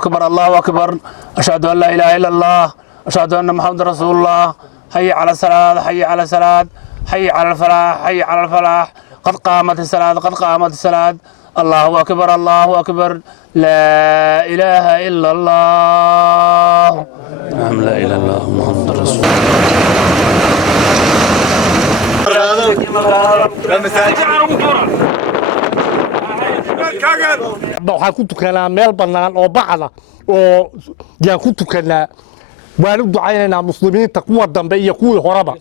أكبر الله أكبر أشهد أن لا إله إلا الله أشهد أن محمد رسول الله حي على الصلاة حي على الصلاة حي على الفلاح حي على الفلاح قد قامت الصلاة قد قامت الصلاة الله أكبر الله أكبر لا إله إلا الله نعم لا إله إلا الله محمد رسول waxaan ku tukanaa meel bannaan oo bacda oo yaan ku tukanaa waan u ducaynaynaa muslimiinta kuwa dambe iyo kuwii horeba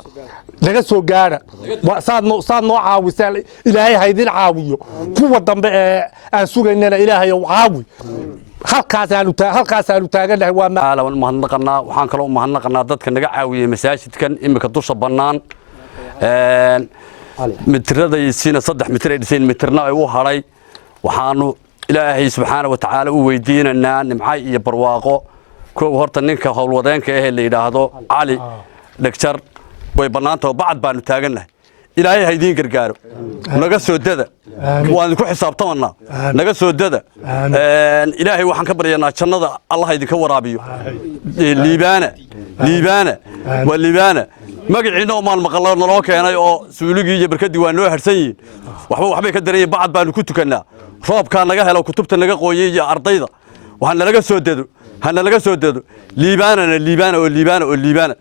laga soo gaara saad noo caawisaan ilaahay ha idin caawiyo kuwa dambe ee aan sugaynana ilaahay u caawi halkaasaanu taaganahay waan mahadnaqanaa waxaan kaloo mahadnaqanaa dadka naga caawiyey masaajidkan imika dusha bannaan mitiradiisina 3 mitir ay dhiseen mitirna ay u haray waxaanu ilaahay subxaanahu wa ta'aala u weydiinanaa nimcay iyo barwaaqo koow horta ninka howlwadeenka ah la yiraahdo cali lecture way banaanta bacad baanu taaganahay ilaahay ha idin gargaaro naga soo dada waan ku xisaabtamanaa naga soo dada ilaahay waxaan ka baryaynaa jannada Allah idinka waraabiyo liibaana magaciina oo maal maqallo naloo keenay oo suuligii iyo barkadii waa noo harsan yihiin waxbay ka dareeyeen bacad baanu ku tukanaa roobka naga helo kutubta naga qooyay iyo ardayda waxaan laga soo dado liibaana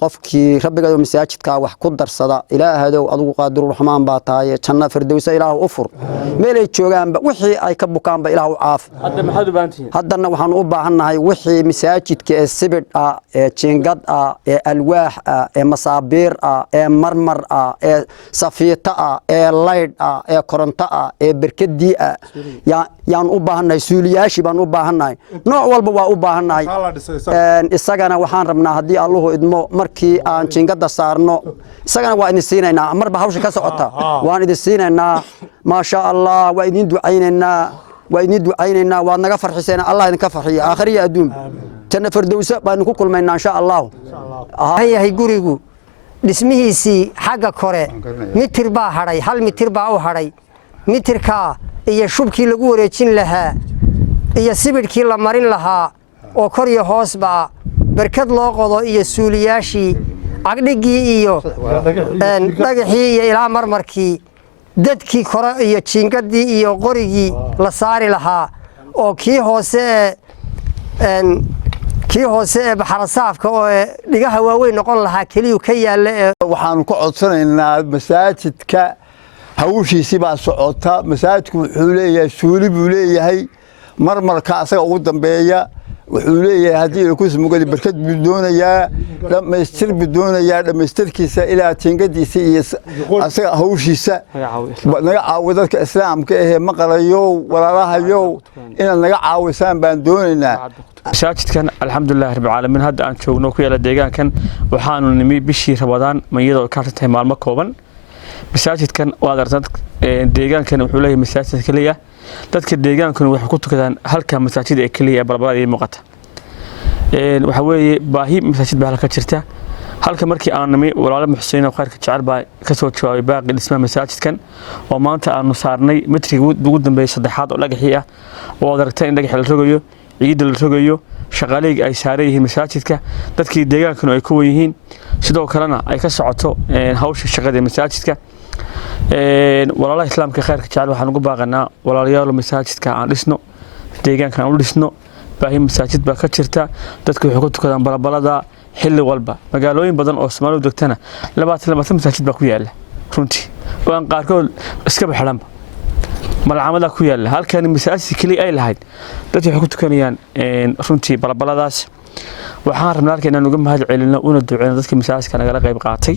qofkii rabbiga oo masaajidka wax ku darsada ilaahadow adigu qaadirul raxmaan baa tahay janna firdawsa ilaahu u fur meelay joogaanba wixii ay ka bukaanba ilaahu caaf hadda maxaad u baahantihiin haddana waxaan u baahannahay wixii masaajidka ee sibid ah ee jiingad ah ee alwaax ah ee masaabiir ah ee marmar ah ee safiita ah ee layd ah ee koronto ah ee barkadii ah yaan u baahannahay suuliyaashi baan u baahannahay nooc walba waa u baahannahay isagana waxaan rabnaa haddii allahu idmo markii aan jiingada saarno isagana waa idin siinaynaa marba hawsha ka socota waan idin siinaynaa ma sha Allah waa idin ducaynaynaa waad naga farxiseen Allah idinka farxiyo aakhiriya adduun janna firdawsa baan ku kulmaynaa insha Allah yahay gurigu dhismihiisii xagga kore mitir baa haray hal mitir baa u haray mitirka iyo shubkii lagu wareejin lahaa iyo sibidhkii la marin lahaa oo kor iyo hoosba barkad loo qodo iyo suuliyaashii cagdhigii iyo dhagaxii iyo ilaa marmarkii dadkii kore iyo jiingadii iyo qorigii la saari lahaa oo kii hoose ee baxarasaafka oo dhigaha waaweyn noqon lahaa keliyu ka yaalla waxaanu ka codsanaynaa masaajidka hawshiisii baa socota masaajidku wuxuu leeyahay suuli buu leeyahay marmarka asaga ugu dambeeya wuxuu leeyahay haddii ku sumugadi barkad buu doonayaa dhamaystir buu doonayaa dhamaystirkiisa ilaa jiingadiisa iyo asaga hawshiisa naga caawiyo dadka islaamka ah maqalayo walaalahayo inaad naga caawisaan baan doonaynaa masaajidkan alxamdulillaah rabbil caalamiin hadda aan joogno ku yaala deegaankan waxaanu nimi bishii Ramadaan mayadoo ka hartay maalmo kooban masaajidkan waad aragtaan deegaankan wuxuu leeyahay masaajid kaliya dadka deegaankan waxay ku tukadaan halka masaajid ee kaliya balbalada ay muuqata waxa weeye baahi masaajid baa halka jirta halka markii aan nimi walaalo muxsiin oo qaarka jecel baa ka soo jawaabay baaqi dhismaha masaajidkan oo maanta aanu saarnay mitriga ugu dambeeyay saddexaad oo dhagaxii ah oo aad aragtaan in dhagax la rogayo ciid la rogayo shaqaaleeyga ay saarayeen masaajidka dadkii deegaankan ay ku weeyeen sidoo kalena ay ka socoto hawsha shaqada masaajidka walaalaha islaamka khayrka jecel waxaan ugu baaqanaa walaalayaal masaajidka aan dhisno deegaankan aan u dhisno baahi masaajid baa ka jirta dadku waxay ku tukadaan balbalada xilli walba magaalooyin badan oo Soomaalidu degtana 22 masaajid baa ku yaala runtii waan qaarkood iska baxalanba malcamada ku yaala halkan masaajid kaliya ay lahayd dadku waxay ku tukanayaan runtii balbaladaas waxaan rabnaa inaan uga mahad celino una duceyno dadka masaajidka nagala qayb qaatay